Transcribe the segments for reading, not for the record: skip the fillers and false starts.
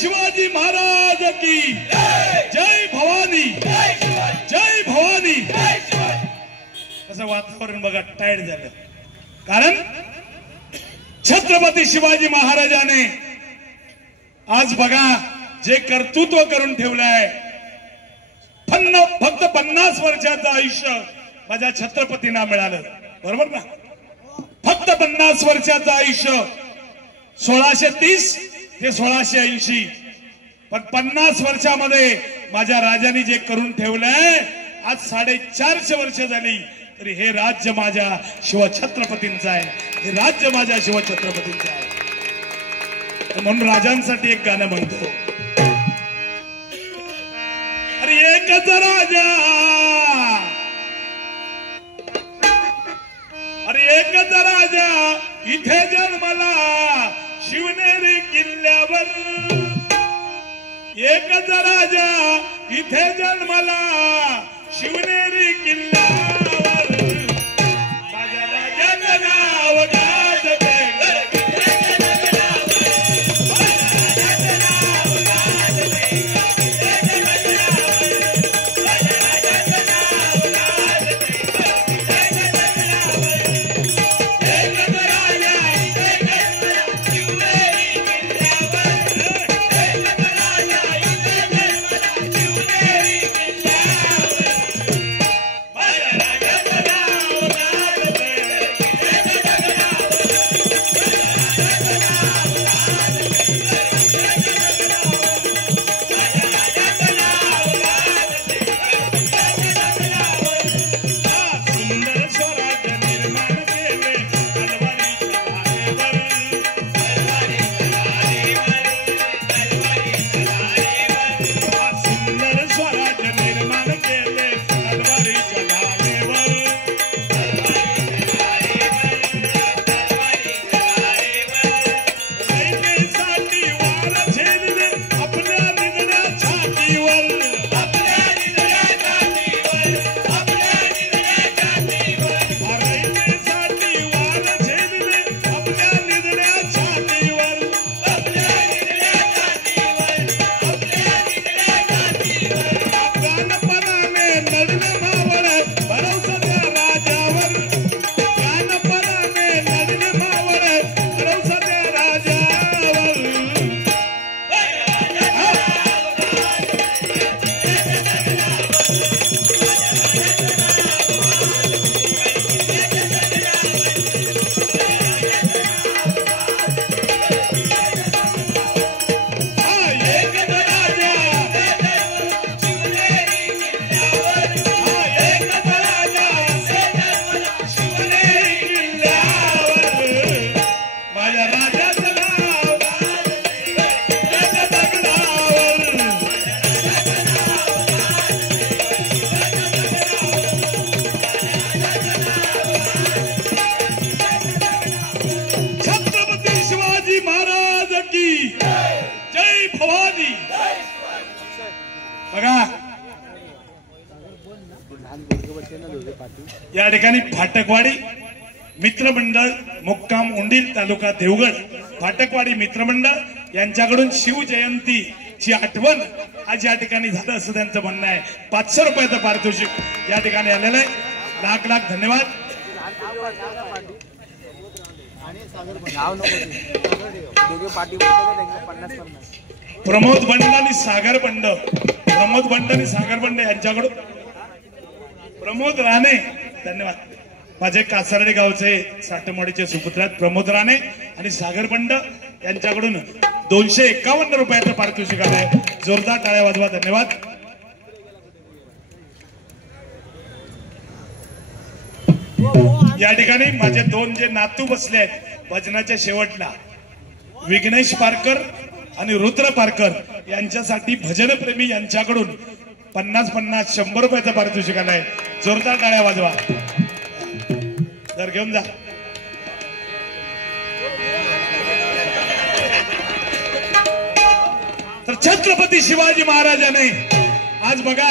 शिवाजी महाराज की जय भवानी, जय भवानी. असं वातावरण बघा टाईट झालं, कारण छत्रपती शिवाजी महाराजाने आज बघा जे कर्तृत्व करून ठेवलंय. फक्त 50 वर्षाचं आयुष्य माझ्या छत्रपतींना मिळालं, बरोबर ना. फक्त 50 वर्षाचं आयुष्य 1630 ते 1680, पण 50 वर्षामध्ये माझ्या राजांनी जे करून ठेवलंय, आज 450 वर्ष झाली तरी हे राज्य माझ्या शिवछत्रपतींचं आहे, हे राज्य माझ्या शिवछत्रपतींचं आहे. म्हणून राजांसाठी एक गाणं म्हणतो. अरे एकच राजा, अरे एकच राजा इथे जन्मला शिवनेरी किल्ल्यावर. एकच राजा इथे जन्मला शिवनेरी किल्ल्यावर. माझ्या राजाचं नाव गाजते, महाराज की जय भवानी. बघा या ठिकाणी फाटकवाडी मित्रमंडळ मुक्काम उंडील तालुका देवगड फाटकवाडी मित्रमंडळ यांच्याकडून शिवजयंतीची आठवण आज या ठिकाणी झालं असं त्यांचं म्हणणं आहे. 500 रुपयाचं पारितोषिक या ठिकाणी आलेलं आहे. लाख लाख धन्यवाद. प्रमोद बंड आणि सागर बंड यांच्याकडून प्रमोद राणे धन्यवाद. माझे कासारडे गावचे साठमवाडीचे सुपुत्र आहेत प्रमोद राणे आणि सागर बंड यांच्याकडून 251 रुपयाचं पारितोषिक आलंय. जोरदार टाळ्या वाजवा. धन्यवाद. या ठिकाणी माझे 2 जे नातू बसले आहेत भजनाच्या शेवटला विघ्नेश पारकर आणि रुद्र पारकर यांच्यासाठी भजनप्रेमी यांच्याकडून 50-50 100 रुपयाचं पारितोषिक आलंय. जोरदार टाळ्या वाजवा. तर घेऊन जा. तर छत्रपती शिवाजी महाराजांनी आज बघा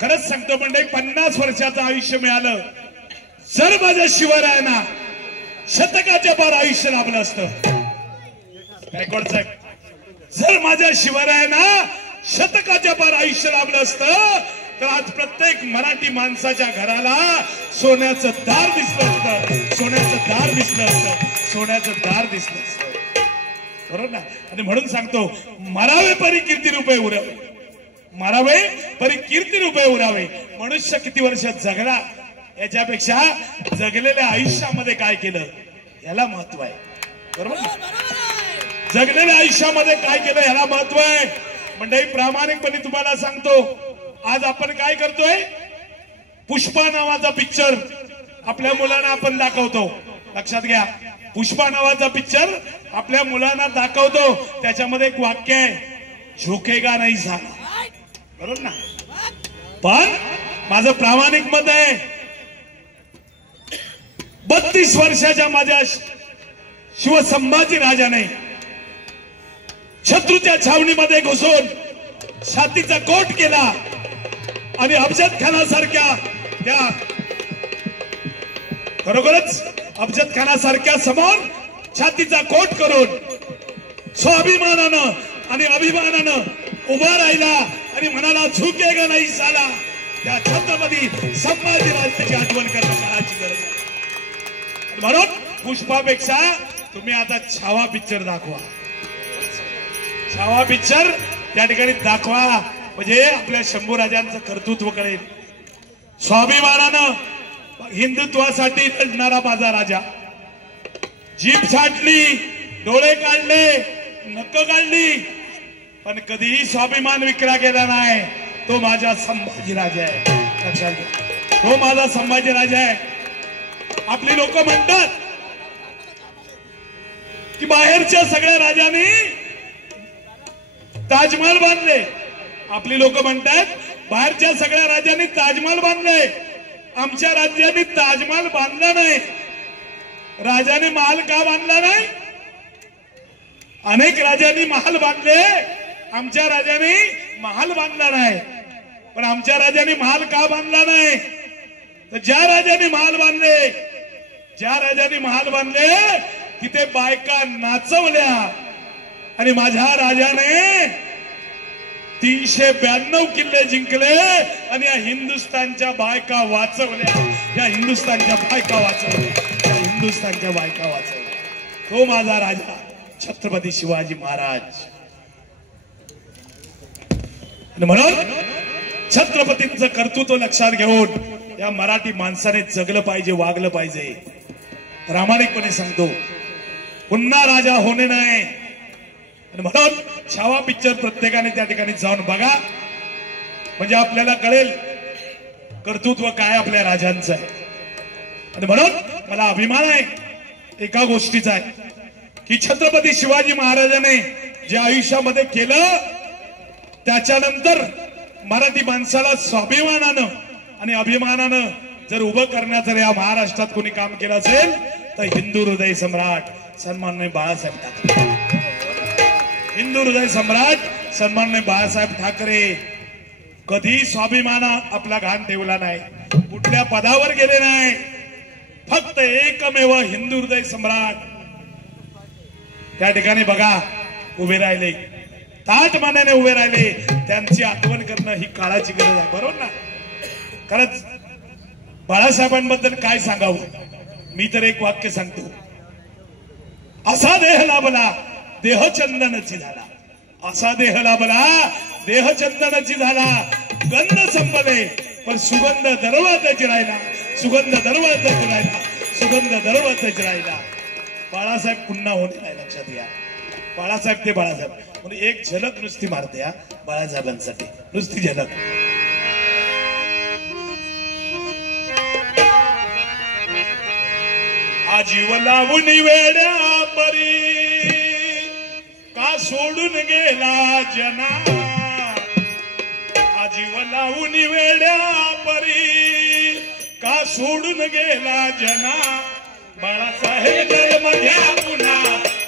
खरंच सांगतो मंडळी 50 वर्षाचं आयुष्य मिळालं. जर माझ्या शिवरायांना शतकाच्या पार आयुष्य लाभलं असतं गायकवाड साहेब, जर माझ्या शिवरायांना शतकाच्या पार आयुष्य लाभलं असतं तर आज प्रत्येक मराठी माणसाच्या घराला सोन्याचं दार दिसलं असतं. सोन्याचं दार दिसलं असतं. बरोबर ना. आणि म्हणून सांगतो मरावे परी कीर्ती रुपये उरावे. मरावे परी कीर्ती रुपये उरावे. मनुष्य किती वर्ष जगला याच्यापेक्षा जगलेल्या आयुष्यामध्ये काय केलं याला महत्व आहे. बरोबर ना. जगलेल्या आयुष्यामध्ये काय केलं याला महत्व आहे. मंडळी प्रामाणिकपणे तुम्हाला सांगतो आज आपण काय करतोय. पुष्पा नावाचा पिक्चर आपल्या मुलांना आपण दाखवतो. लक्षात घ्या. पुष्पा नावाचा पिक्चर आपल्या मुलांना दाखवतो. त्याच्यामध्ये एक वाक्य आहे झोकेगा नाही साला. बरोबर ना. पण माझं प्रामाणिक मत आहे 32 वर्षाच्या माझ्या शिवसंभाजी राजाने शत्रूच्या छावणीमध्ये घुसून छातीचा कोट केला आणि अफजद खानासारख्या त्या खरोखरच अफजद खानासारख्या समोर छातीचा कोट करून स्वाभिमानानं आणि अभिमानानं उभा राहिला आणि म्हणाला झुकेगा नाही साला. त्या छत्रपती संभाजी राजाची आठवण करणं काळाची गरज आहे. म्हणून पुष्पापेक्षा तुम्ही आता छावा पिक्चर दाखवा. छावा पिक्चर त्या ठिकाणी दाखवा म्हणजे आपल्या शंभूराजांचं कर्तृत्व कळेल. स्वाभिमानानं हिंदुत्वासाठी लढणारा माझा राजा. जीभ छाटली, डोळे काढले, नख काढली, पण कधीही स्वाभिमान विकला गेला नाही. तो माझा संभाजी राजा आहे. लक्षात घ्या. तो माझा संभाजी राजा आहे. आपली लोक म्हणतात की बाहेरच्या सगळ्या राजांनी ताजमहल बांधले. आपली लोक म्हणतात बाहेरच्या सगळ्या राजांनी ताजमहल बांधले. आमच्या राज्याने ताजमहल बांधला नाही. राजाने महाल का बांधला नाही. अनेक राजांनी महाल बांधले. आमच्या राजाने महाल बांधला नाही. पण आमच्या राजाने महाल का बांधला नाही तर ज्या राजाने महाल बांधले तिथे बायका नाचवल्या आणि माझ्या राजाने 392 किल्ले जिंकले आणि या हिंदुस्थानच्या बायका वाचवल्या. तो माझा राजा छत्रपती शिवाजी महाराज. म्हणून छत्रपतींचं कर्तृत्व लक्षात घेऊन या मराठी माणसाने जगलं पाहिजे, वागलं पाहिजे. प्रामाणिकपणे सांगतो पुन्हा राजा होणे नाही. म्हणून छावा पिक्चर प्रत्येकाने त्या ठिकाणी जाऊन बघा म्हणजे आपल्याला कळेल कर्तृत्व काय आपल्या राजांचं आहे. आणि म्हणून मला अभिमान आहे एका गोष्टीचा आहे की छत्रपती शिवाजी महाराजांनी जे आयुष्यामध्ये केलं त्याच्यानंतर मराठी माणसाला स्वाभिमानानं आणि अभिमानानं जर उभं करण्याचं या महाराष्ट्रात कोणी काम केलं असेल तर हिंदू हृदय सम्राट सन्माननीय बाळासाहेब ठाकरे. हिंदू हृदय सम्राट सन्माननीय बाळासाहेब ठाकरे कधी स्वाभिमान आपला घाण ठेवला नाही, कुठल्या पदावर गेले नाही, फक्त एकमेव हिंदू हृदय सम्राट त्या ठिकाणी बघा उभे राहिले, ताट मानाने उभे राहिले. त्यांची आठवण करणं ही काळाची गरज आहे, बरोबर ना? खरंच बाळासाहेबांबद्दल काय सांगावं, मी तर एक वाक्य सांगतो, असा देह लाभला देहचंदनाची झाला, असा देह लाभला देहचंदनाची झाला. गंध संपले पण सुगंध दरवळतच राहिला, सुगंध दरवळतच राहिला, सुगंध दरवळतच राहिला. बाळासाहेब पुन्हा होणे नाही, लक्षात घ्या. बाळासाहेब ते बाळासाहेब म्हणून एक झलक नुसती मारते या बाळासाहेबांसाठी, नुसती झलक. आजीव लावून वेड्या परी का सोडून गेला जना, आजीव लावून वेड्या परी का सोडून गेला जना. बाळासाहेब जन्म घ्या पुन्हा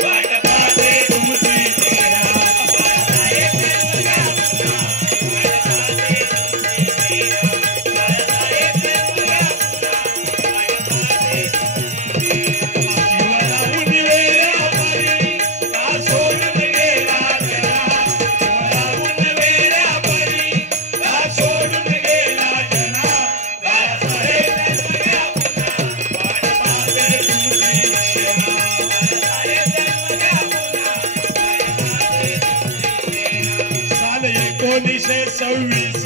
वाट पाहते तुमची चेहरा, बाळासाहेब जन्म घ्या पुन्हा वाट पाहते तुमची चेहरा, बाळासाहेब जन्म घ्या पुन्हा वाट पाहते तुमची चेहरा. आजीव लावून वेड्या परी का सोडून गेला जना, आजीव लावून वेड्या परी का सोडून गेला जना. बाळासाहेब जन्म घ्या पुन्हा वाट पाहते तुमची चेहरा, बाळासाहेब जन्म घ्या पुन्हा वाट पाहते तुमची चेहरा. साल 1926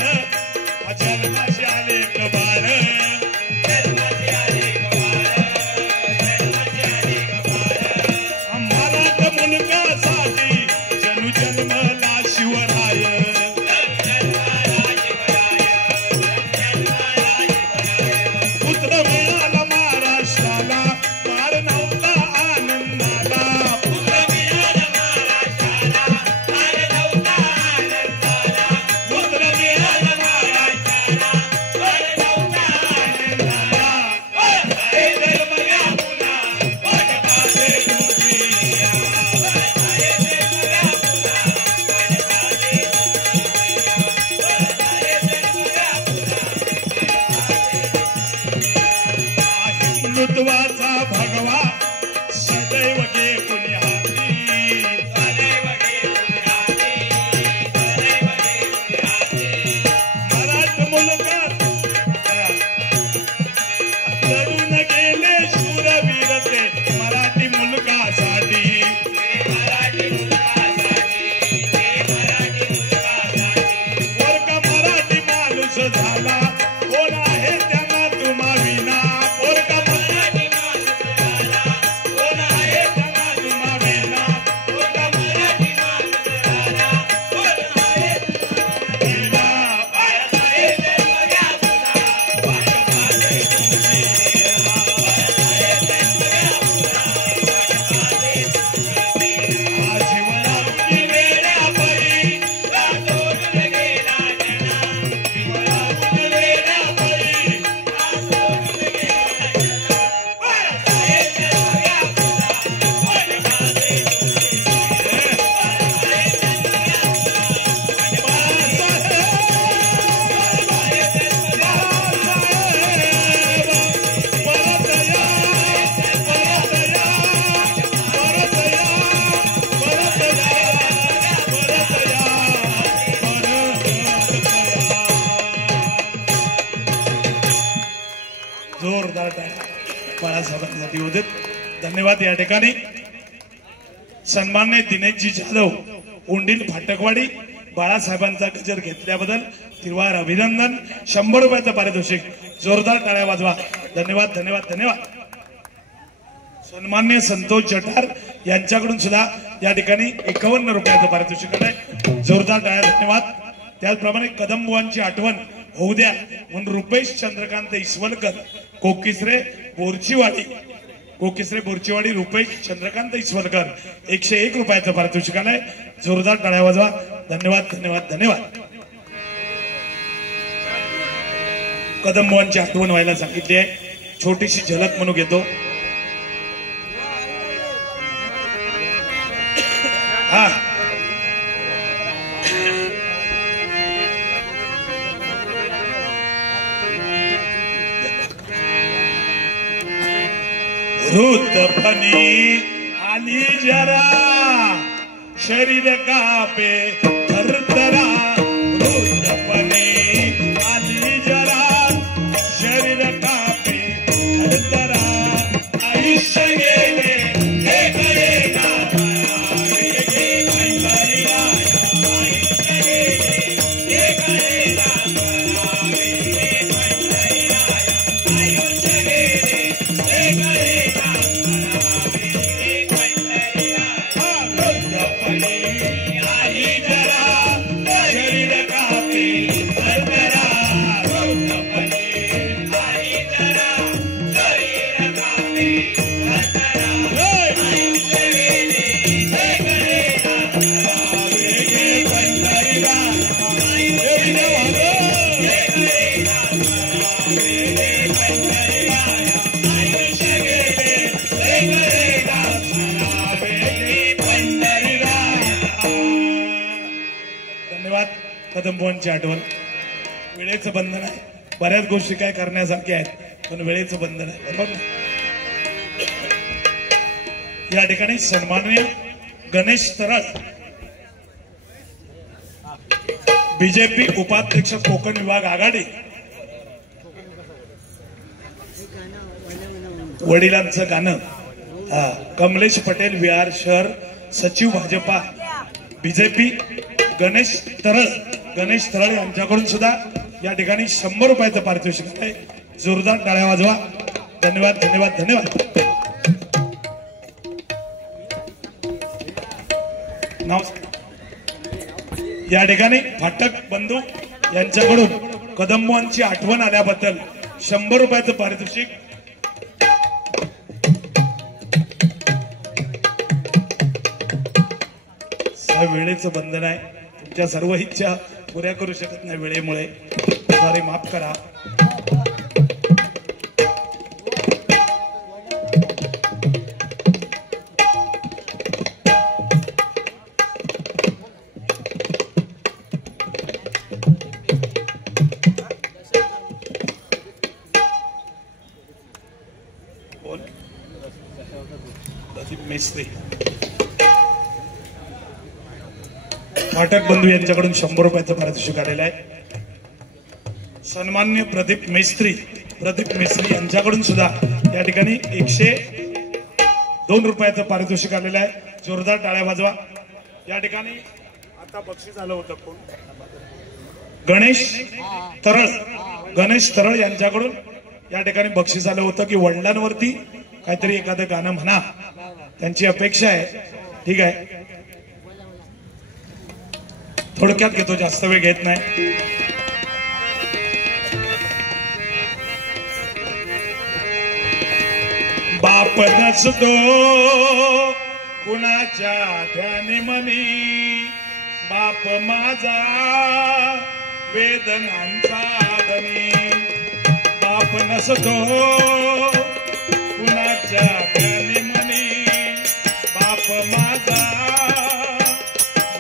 जन्माशी आले कबार, जन्माशी आले कबार, जन्माशी आले कबार. मराठ मुलगासाठी जणू जन्मला शिवराय, जन्मला शिवराय, जन्मला शिवराय. पुत्र मिळाला महाराष्ट्राला पार नव्हता आनंदाला, पुत्र मिळाला महाराष्ट्राला पार नव्हता आनंदाला, पुत्र मिळाला महाराष्ट्राला पार नव्हता आनंदाला. बाळासाहेब जन्म घ्या पुन्हा वाट पाहते तुमची चेहरा, बाळासाहेब जन्म घ्या पुन्हा वाट पाहते तुमची चेहरा, बाळासाहेब जन्म घ्या पुन्हा हिंदुत्वाचा भगवा सदैव घे पुण्याची, सदैव घे पुण्याची, सदैव घे पुण्याची. मराठ मुलगा तरुण गेले शूरवीर ते मराठी मुलगासाठी, मराठी मुलगासाठी, मराठी मुलगासाठी. पोरका मराठी माणूस झाला कोण आहे त्यांना तुम्हा विना, पोरका मराठी माणूस झाला कोण आहे त्यांना तुम्हा विना, पोरका मराठी माणूस झाला कोण आहे तुम्हा विना. बाळासाहेब जन्म घ्या पुन्हा वाट पाहते तुमची चेहरा, बाळासाहेब जन्म घ्या पुन्हा वाट पाहते तुमची चेहरा. आजीव लावून वेड्या परी का सोडून गेला जना, आजीव लावून वेड्या परी का सोडून गेला जना. बाळासाहेब जन्म घ्या पुन्हा वाट पाहते तुमची चेहरा, बाळासाहेब जन्म घ्या पुन्हा वाट जोरदार टाळ्या बाळासाहेबांसाठी होते. धन्यवाद. या ठिकाणी सन्माननीय दिनेशजी जाधव उंडील फाटकवाडी बाळासाहेबांचा गजर घेतल्याबद्दल तिरवार अभिनंदन. 100 रुपयाचं पारितोषिक. जोरदार टाळ्या वाजवा. धन्यवाद धन्यवाद धन्यवाद. सन्माननीय संतोष जठार यांच्याकडून सुद्धा या ठिकाणी 51 रुपयाचं पारितोषिक आहे. जोरदार टाळ्या. धन्यवाद. त्याचप्रमाणे कदमबुवांची आठवण होऊ द्या म्हणून रुपेश चंद्रकांत इसवलकर कोकिसरे बोरचीवाडी रुपेश चंद्रकांत इसवलकर 101 रुपयाचं पारितोषिक आलंय. जोरदार टाळ्या वाजवा. धन्यवाद धन्यवाद धन्यवाद. कदमबुवांची आठवण व्हायला सांगितली आहे. छोटीशी झलक म्हणून घेतो. हा फनी आली जरा शरीर कापे थरथरा फनी आली जरा शरीर कापे थरथरा आयुष्य गेले कदमबुवांची आठवण. वेळेचं बंधन आहे, बऱ्याच गोष्टी काय करण्यासारख्या आहेत पण वेळेचं बंधन आहे, बरोबर ना. या ठिकाणी सन्माननीय गणेश तरळ बीजेपी उपाध्यक्ष कोकण विभाग आघाडी, वडिलांचं गाणं कमलेश पटेल विहार शहर सचिव भाजपा बीजेपी गणेश तरळ यांच्याकडून सुद्धा या ठिकाणी 100 रुपयाचं पारितोषिक आहे. जोरदार टाळ्या वाजवा. धन्यवाद धन्यवाद धन्यवाद. या ठिकाणी फाटक बंधू यांच्याकडून कदमबुवांची आठवण आल्याबद्दल 100 रुपयाचं पारितोषिक. वेळेचं बंधन आहे, तुमच्या सर्व इच्छा पुऱ्या करू शकत नाही वेळेमुळे, सॉरी माफ करा. मेस्त्री फाटक बंधू यांच्याकडून 100 रुपयाचं पारितोषिक आलेलं आहे. सन्मान्य प्रदीप मेस्त्री यांच्याकडून सुद्धा या ठिकाणी 102 रुपयाचं पारितोषिक आलेलं आहे. जोरदार टाळ्या वाजवा. या ठिकाणी आता बक्षीस आलं होतं कोण, गणेश तरळ यांच्याकडून या ठिकाणी बक्षीस आलं होतं की वडिलांवरती काहीतरी एखादं गाणं म्हणा, त्यांची अपेक्षा आहे. ठीक आहे, थोडक्यात घेतो, जास्त वेळ घेत नाही. बाप नसतो कुणाच्या ध्यानी मनी, बाप माझा वेदनांचा धनी. बाप नसतो कुणाच्या ध्यानी मनी, बाप माझा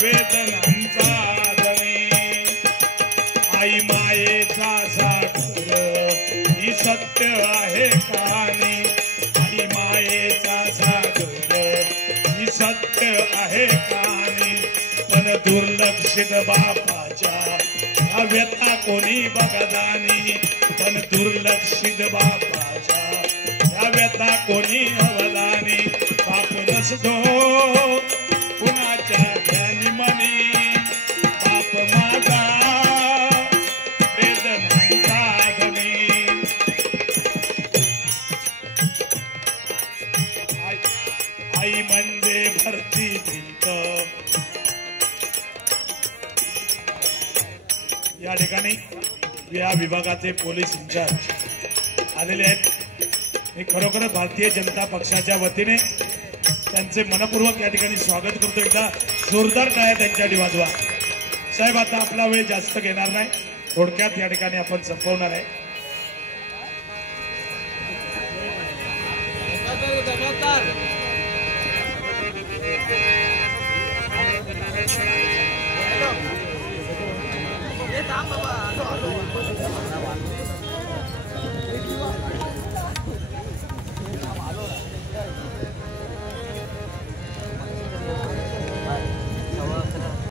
वेदनांचा धनी. आई मायेचा सागर ही सत्य आहे कहाणी, आई मायेचा सागर ही सत्य आहे कहाणी. पण दुर्लक्षित बापाच्या ह्या व्यथा कोणी बघदानी, पण दुर्लक्षित बापाच्या ह्या व्यथा कोणी अवदानी. बाप नसतो कुणाच्या ध्यानी मनी, बाप माझा वेदनांचा धनी. आई म्हणजे भरती भिंत. या ठिकाणी या विभागाचे पोलीस इन्चार्ज आलेले आहेत. मी खरोखरच भारतीय जनता पक्षाच्या वतीने त्यांचे मनपूर्वक या ठिकाणी स्वागत करतो. एकदा जोरदार टाळ्या त्यांच्यासाठी वाजवा. साहेब, आता आपला वेळ जास्त घेणार नाही, थोडक्यात या ठिकाणी आपण संपवणार आहे.